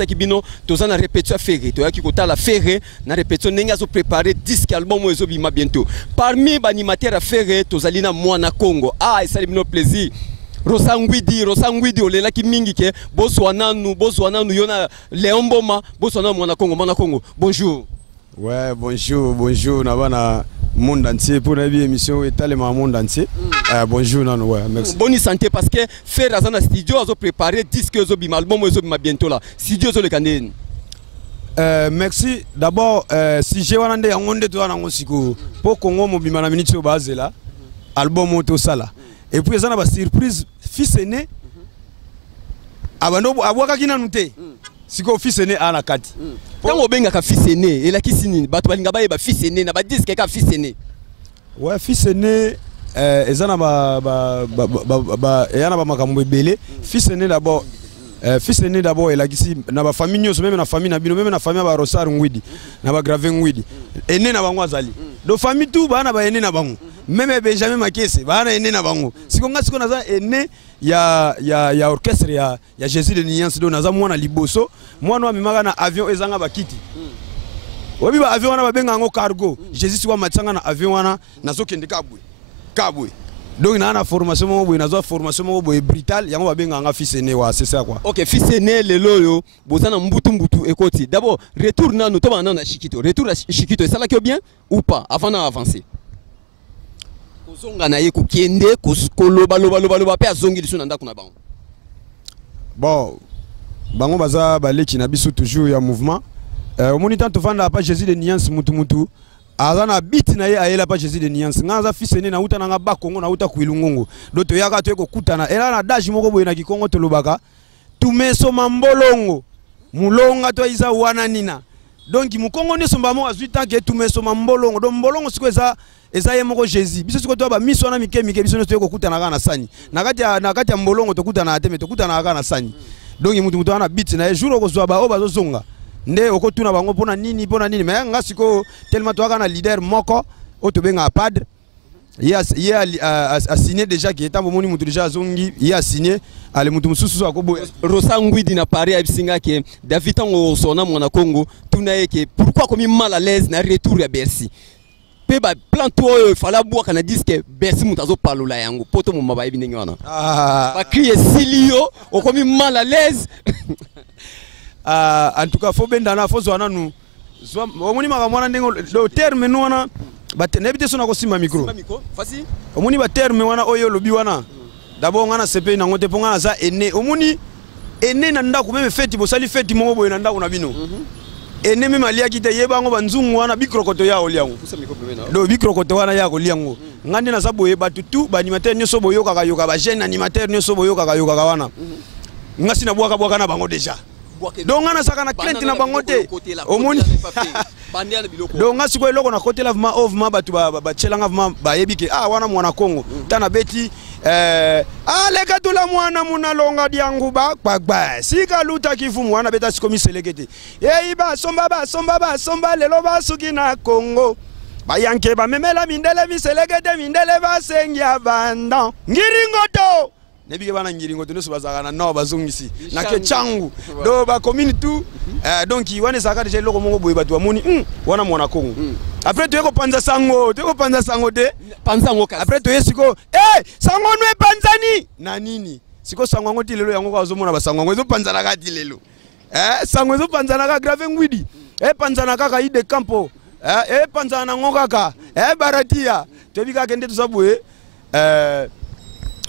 yebisa kibino toza na répétition ferré to yaki kota la ferré na répétition nenga zo préparer disque album ezo bima bientôt parmi ba animateur à ferré tozali na mwana Congo ah ça bino plaisir Rosangwidi olela ki mingi ke boswana nu yona Leomboma boswana mwana Congo bonjour. Ouais, bonjour na monde entier pour la émission et tellement monde entier. Bonjour non ouais, merci. Bonne santé parce que faire dans studio azo préparer disque zo bima album zo bima bientôt là. Studio zo le kandeni. Merci d'abord si j'ai wana nde ngonde to wana ngosiko po Congo mo bima na minute o bazela album auto sala. Et puis ça na ba surprise fils aîné abano abwaka kina nute. Siko fils aîné ana kati. Tango benga ka fils aîné et la kisini bato balinga ba fils aîné na ba disque ka fils aîné. Ouais fils aîné ezana yana ba makambo ebele fils aîné d'abord et la kisi na ba famille nyos même na famille na bino même na famille ba Rosar Ngwidi na ba Grave Ngwidi aîné na bango azali. Do famille tout bana ba aîné na bango. Même Benjamin Makese bana aîné na bango. Siko naza aîné ya orchestre ya Jésus de Niance do naza mwana liboso mwana wa mimaka na avion ezanga bakiti obi ba avion wana babenga ngo cargo Jésus wa matsanga na avion wana nazokende kabwe donc na formation mo boy nazo formation mo boy brutal yango babenga nga fils aîné wa c'est ça quoi. OK fils aîné lelo yo bozana mbutu ekoti d'abord retour na nous to bana na Shikito retour à Shikito ça là que bien ou pas avant d'avancer zonga na ye kokende koloba pe azongi liso na ndako na bango. Bon bango baza baleki na biso toujours ya mouvement au monitant to vanda pa Jésus de Niance mutu azana bit na ye ayela pa Jésus de Niance ngaza fils aîné na uta na ba Kongo na uta kuilungongo do to yaka to ekokutana ela na daji moko boye na Kikongo to lobaka tumeso mambolongo mulonga to iza wana nina donc mukongo ne somba mo azuita ke tumeso mambolongo do mbolongo siko eza ye moko Jésus biso siko to ba miso na mike biso no to ekokutana kana sani na kati ya mbolongo to kutana ateme to kutana kana sani donc mutu ana bit na jour okozwa ba oba zozonga nde okotuna bango pona nini mais nga siko tellement to kana leader moko otobenga padre il a signé déjà qui est moni mutu déjà zongi il a signé ale mutu mususu akobo Rosangwidi na pari abisinga ke David tango sona mwana Congo tuna yeke pourquoi comme mal à l'aise na retour à Bercy pe ba plan to fala bwa kana disque Bercy mutazo palola yango poto mo mabayi binenge wana ba crier silio o comme mal à l'aise en tout cas faut bendana faut zwana nu omoni makamwana ndengo le terme no wana batenebite sona ko sima micro fasi omoni ba terme wana oyo lobi wana d'abord ngana sepe na ngote ponga za ene omoni ene na ndako meme feti bo sali feti mo boye na ndako na bino ene meme alia kite yeba ngo banzungu wana bikrokoto ya oliango do bikrokoto wana ya oliango ngande na saboye batutu ba animateur nyoso boyo kaka ba jeune animateur nyoso boyo kaka wana ngasi na bwaka na bango déjà donc ngana saka na client na bango te omoni donc ngasi ko eloko na côté la vraiment batu ba chelanga vraiment ba yebike wana mwana Congo tana beti leka tula mwana munalonga diangu ba sika luta kifumu wana beta sikomi selekete ba somba lelo ba suki na Congo ba yanke ba memela mindele biselekete mindele ba sengia banda ngiringoto nebike bana ngiringoto no bazaka na bazongisi na ke changu do ba community donc wana saka déjà loko mongo boye batu amoni wana mwana Congo après tu eko panza sango te panzango après tu esiko sango no panzani na nini siko sango ngoti lelo yango ka zomona ba sango ngo panzana ka dilelo sango zo panzana ka Grave Ngwidi panzana ka ide campo panzana ngo kaka baratia tebika kende to sabwe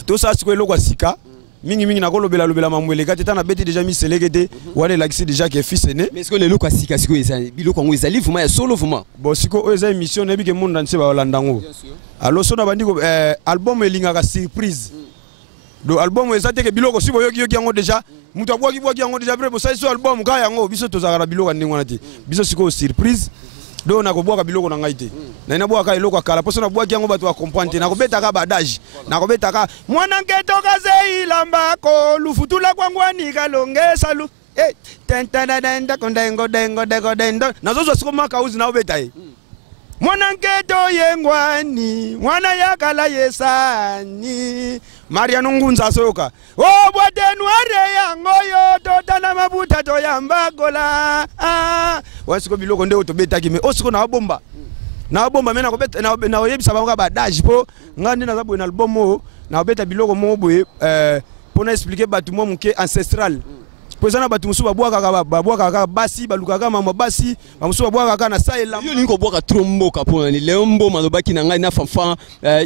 tout ça c'est quoi sika mingi na kolobela mamwele kati tana beti déjà mi selekete wana lakisi déjà que fils aîné mais est-ce que le look sika siko ezali biloko ngo ezali vraiment ya solo vraiment bon siko eza émission na bike monde ntse ba olandango alors sona bandiko album elinga ka surprise do album ezate ke biloko sibo yoki yango déjà mutu abwaki yango déjà après ça so album ka yango biso tozaka biloko ndingo na te biso siko surprise do na ko bwaka biloko na ngai te na ina bwaka eloko kala poso na bwaki yango bato ba comprendre na ko betaka badage na ko betaka mwana ngeto kaze ilamba ko lufutula kwangwani kalongesa lu tentadenda kondengo dengo nazozo siko maka uzi na obeta mwana ngeto yengwani mwana yakala yesani Mariano Ngunza soka. Oh bote noire ya ngoyo totana mabuta to yamba gola. Ah, wasiko biloko nde otobeta kime. Osiko na bomba. Na bomba mena ko beta na oyebisa bango ba dash po ngandi na zabwe na album mo na beta biloko mo boye pona expliquer batu mo muke ancestral. Pozana batu musu babwaka kaka basi balukaka mama basi bamusu babwaka kaka na saela. Yo lingo bwaka tromboka pona ni leombo malobaki na ngai na fanfan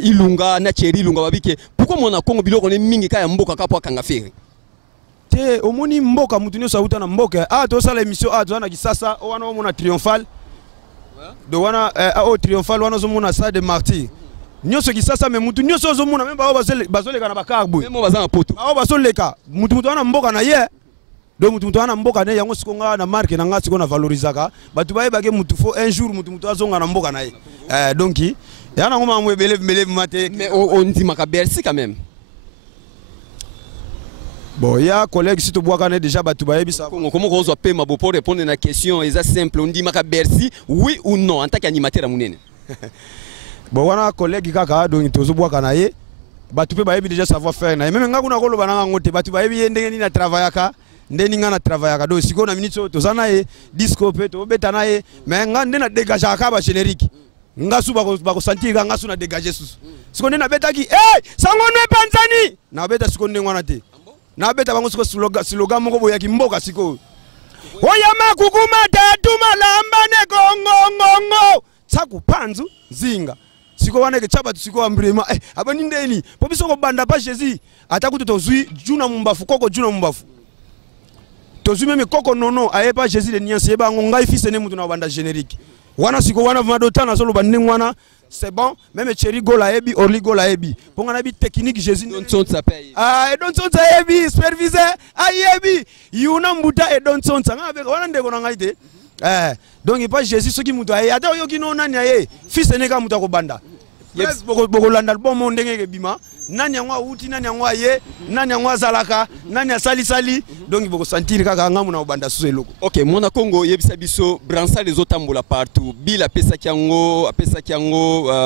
ilunga na cheri ilunga babike. Pourquoi mona Kongo biloko ne mingi ka ya mboka ka po kanga fere? Te omoni mboka mutu nyo sauta na mboka. Ah to sala émission ah to na kisasa o wana mona triomphal. Do wana o triomphal wana zo mona sa de martyr. Nyoso kisasa me mutu nyoso zo mona memba bazoleka na bakagbu. Memo bazana poto. Ba bazoleka mutu wana mboka na ye. Donc mutu wana mboka na yango sikonga na marque na nga siko na valorisaka. Batu baye bage mutu fo un jour mutu azonga na mboka na ye. Donc yana ngoma mwebele mate. Mais on dit maka Bercy quand même. Bon, il y a collègue si tu bois quand déjà batu baye bisa. Comment on doit payer ma pour répondre à la question est simple on dit maka Bercy oui ou non en tant qu'animateur à munene. Bon wana collègue kaka donc tozo bois kana ye. Batu pe baye déjà savoir faire na. Même nga kuna kolo bananga ngote batu baye ndenge ni na travaillaka. Ndeni nga na travaillaka do siko na minute to zana ye disco pe to beta na ye mais nga ndena dégager ka ba générique. Nga su bako sentir nga su na dégager su. Siko ndena beta ki sango ne panzani. Na beta siko ndengwa na te. Na beta bango siko slogan moko boya ki mboka siko. Oyama kukuma tatu malamba ne gongo. Tsaku panzu zinga. Siko wana ke chaba siko ambrema abani ndeni. Po biso ko banda pa Jésus. Atakuto to zui juna mumbafu koko juna mumbafu. Tozu même koko nono aye pas Jésus de niance ba ngai fils ne mutu na banda générique. Wana siko wana madota na solo bande wana. C'est bon, même Cherry Gola Ebi, Orly Gola Ebi. Pour un habit technique, Jésus. Don't ça paye. Ah, et don't ça Ebi, superviseur, Ebi. Yuna Mbuta et don't ça. Avec on a des gonangaïté. Donc il pas Jésus ce qui mouta. Et attends, yo qui non nanya ye. Fils ne ka muta ko banda. Yes, boko landa bon monde ngeke bima. Nanya ngwa uti nanya ngwa ye, nanya ngwa zalaka, nanya sali. Donc il faut sentir kaka ngamu na banda sous eloko. OK, mona Congo yebisa biso bransa les autres tambola partout. Bila pesa kiango, apesa kiango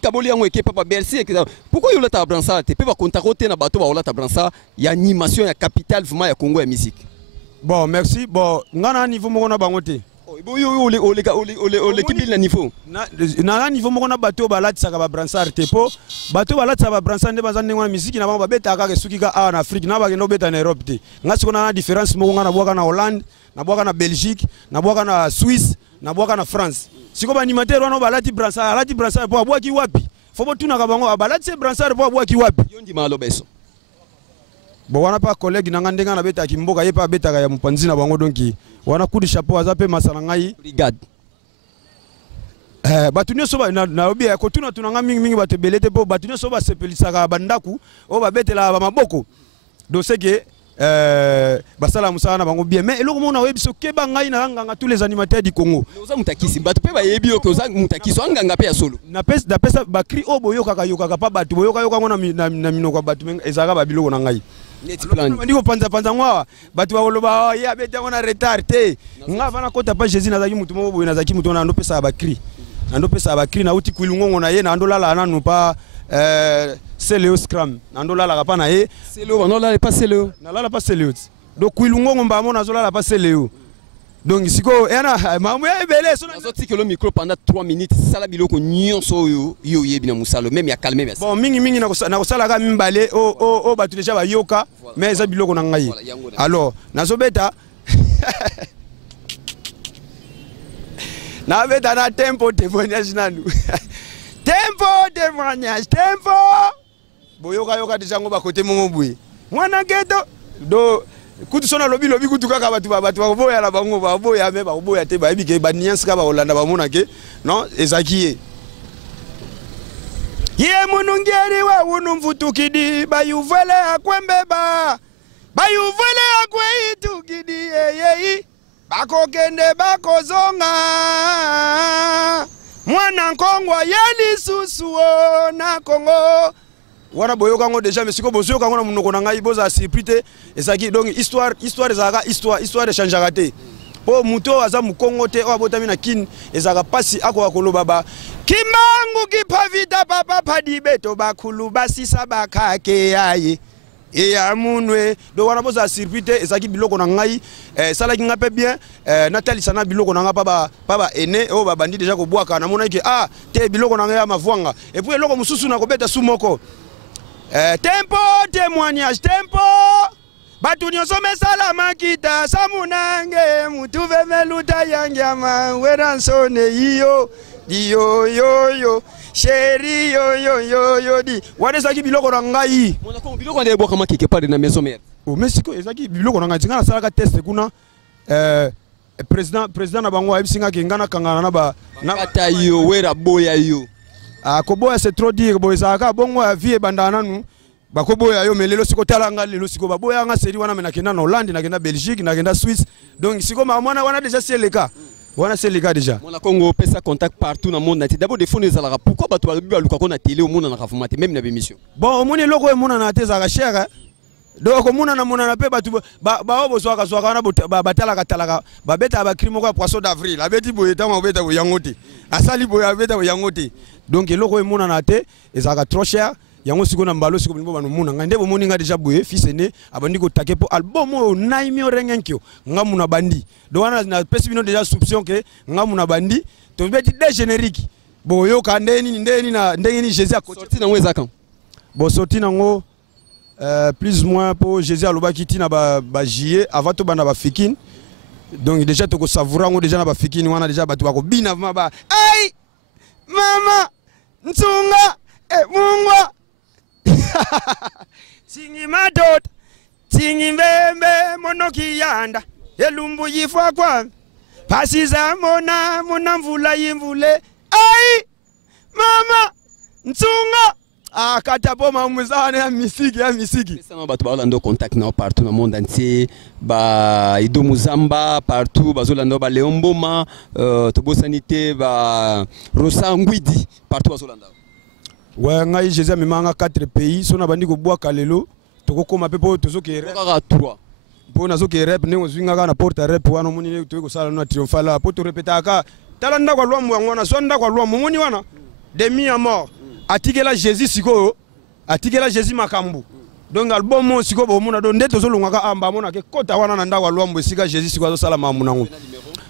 kaboli yango eke papa Bercy. Pourquoi yo la ta bransa te pe ba kontakote na bato ba ola ta bransa ya animation ya capital vraiment ya Congo ya musique. Bon, merci. Bon, ngana niveau moko na bangote. Ole kibili na niveau na niveau moko na bato balatisaka ba bransard te po bato balatisa ba bransard nde baza ndenge na musique na bango babeta kaka suki ka na Afrique na bakendo beta na Europe te ngasi kona na différence moko na bwaka na Hollande na bwaka na Belgique na bwaka na Suisse na bwaka na France siko ba animateur wana balati bransard po abwaki wapi fo botuna ka bango balati bransard po abwaki wapi yondi malo beso. Bon wana pa collègue na ngandenga na beta ki mboka ye pa beta ka ya mupanzi na bango donki wana coup de chapeau azape masala ngai brigade batu nyoso ba na obi ya kotuna tunanga mingi bato belete po batu nyoso ba sepelisaka bandaku o ba betela ba maboko do seke basala musana bango bien mais eloko mona webiso keba ngai na nganga tous les animateurs du Congo oza mutakisi bato pe ba yebi yo oza mutakisi nganga pe ya solo na pesa ba cri o boyoka yoka pa bato boyoka ngo na minoko bato ezaka ba biloko na ngai neti plan ndiko panza ngwa bato ba oloba ya beta ngona retard te ngava na kota pa Jésus nazaki mutu mo boyo nazaki mutu na ndo pesa ba cri na uti kwilungongo na ye na ndo lala na no pa c'est le scrum nandola la pa na ye c'est le on la pas c'est le na la pas c'est le donc kwilungongo mbamo na zola la pas c'est le donc siko yana mamu ya ebele so na zoti que le micro pendant 3 minutes sala biloko nyonso yo yebi na musalo même ya calmer merci bon mingi na kosala ka mimbale o batu déjà ba yoka mais za biloko na ngai alors nazobeta na beta na tempo témoignage nanu tempo témoignage tempo boyoka déjà ngo ba côté mongo boué mwana geto do kutu sona lobi kutu kaka batu ba boya la bango ba boya me ba boya te ba bike ba niance ka ba olanda ba mona ke non ezakiye ye munungeri wa unu mfutukidi ba yuvele akwembe ba yuvele akweyitukidi yeyi bakokende bakozonga mwana nkongwa yeli susuo na Congo wana boyoka ngo déjà mais siko bozoyoka ngo na munoko na ngai boza surprise ezaki donc histoire ezaka histoire de changer raté po muto aza mukongo te o abotami na kin ezaka pasi akoka koloba ba kimbangu kipavita papa padi beto bakulu basisa bakake yaye ya munwe do wana boza circuit ezaki biloko na ngai salaki ngape bien natali sana biloko na nga papa ene o babandi déjà ko bwaka na mona ke te biloko na nga ya mavwanga et puis eloko mususu na kobeta sumoko tempo témoignage tempo batu nyonso mesala makita samunange mutuve meluta yangyama weransone iyo yo yo yo chéri yo di wana ezaki biloko na ngai mona ko biloko na eboka makike pare na maison mère o Mexico ezaki biloko na ngai tinga na salaka test kuna président na bango abisinga ke ngana kangana na ba na kata yo wera boya yo koboya c'est trop dire boy saka bongo ya vie bandana nu bakoboya yo melelo siko talanga lelo siko baboya nga seri wana menakenda na Hollande nakenda Belgique nakenda Suisse donc siko mwana wana déjà c'est le cas. Voilà, c'est le cas déjà. Mon Congo peut ça contact partout dans le monde. D'abord, des fois, nous allons pourquoi tu as vu à la télé au monde en a même dans l'émission. Bon, au monde est loco et mon en a tes cher. Donc, au monde en a mon en a peu batu soaka na batala katala babeta ba crime ko poisson d'avril. Abeti boyeta mo beta yangote. Asali boya beta yangote. Donc, loco et mon en a te ezaka trop cher. Yango siko na mbalo siko bimbo banu muna ngande bo moninga déjà boye fils aîné abandi ko take po album o naimi o rengenkyo ngamuna bandi do wana na pesi bino déjà soupçon que ngamuna bandi to beti de générique bo yo ka ndeni na ndeni Jésus a sorti na ngweza kan bo sorti nango plus ou moins pour Jésus alobaki tina ba juillet avant to bana ba fikine donc déjà to ko savourer ngo déjà na ba fikine wana déjà batu ba ko bina ba ay mama ntunga mungwa Singi madot, singi mbembe monoki yanda, elumbu yifwa kwa, pasiza mona mvula yimvule, ai, mama, ntunga, katapo mamuzane ya misiki. Sama batu ba contact na partout dans le monde entier, ba Ido Muzamba partout, ba zolando ba Leomboma, Tobo Sanité, ba Rosa Ngwidi partout ba zolando. Ouais, ngai Jésus memanga 4 pays, sona bandi ko bwa kalelo, toko koma pepo tozo ke rep. Kaka 3. Po nazo ke rep ne ozinga kana porte rep wana muni ne to ko sala na triomphal po to répéter aka talanda kwa lwambo wana sonda kwa lwambo muni wana demi à mort. Atikela Jésus siko, atikela Jésus makambu. Donc album mo siko bo muna do nde tozo lungaka amba mona ke kota wana na ndakwa lwambo sika Jésus siko zo sala mamu nango.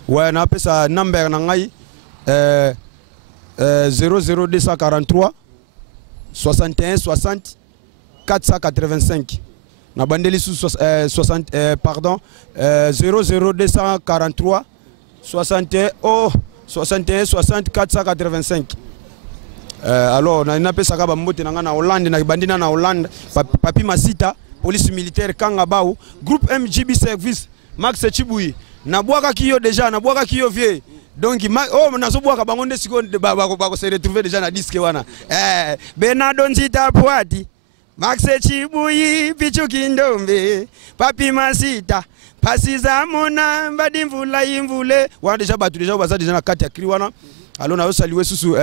Ouais, na pesa number na ngai 00243 61 60 485 na bandeli sous 60 pardon 00243 61 60 485 alors na pesa ka ba mbote na Hollande na bandina na Hollande papi masita police militaire kanga baou groupe MGB service Max Chibui na bwaka kiyo déjà na bwaka kiyo vie. Donc nazoboaka bango nde siko bako se retrouver déjà na disque wana Benado Nzita Poati Max Chibuyi Pichu Kindombe Papi Masita Pasiza mona mbadi mvula imvule wana déjà batu déjà baza déjà na kati ya kri wana alors na saluer susu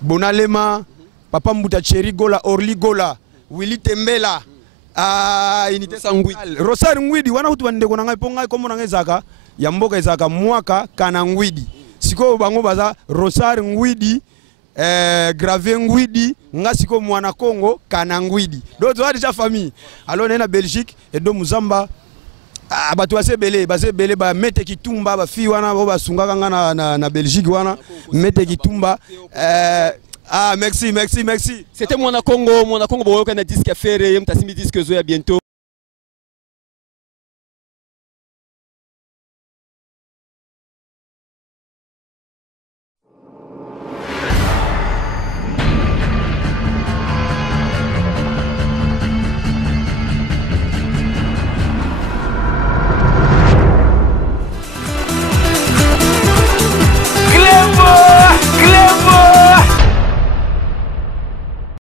Bonalema Papa Mbuta Cheri Gola Orly Gola Willy Tembela inite Sangwidi Rosar Ngwidi wana hutu bandeko na ngai po ngai komo na ngai zaka ya mboka ezaka mwaka kana Ngwidi siko bango baza Rosar Ngwidi Grave Ngwidi nga siko mwana Congo kana Ngwidi do to déjà famille alors na Belgique et do Muzamba batu base bele ba mete kitumba ba fi wana ba sungaka nga na Belgique wana mete kitumba merci. C'était mon Congo boyo kana disque faire, yem tasimi disque zo ya bientôt.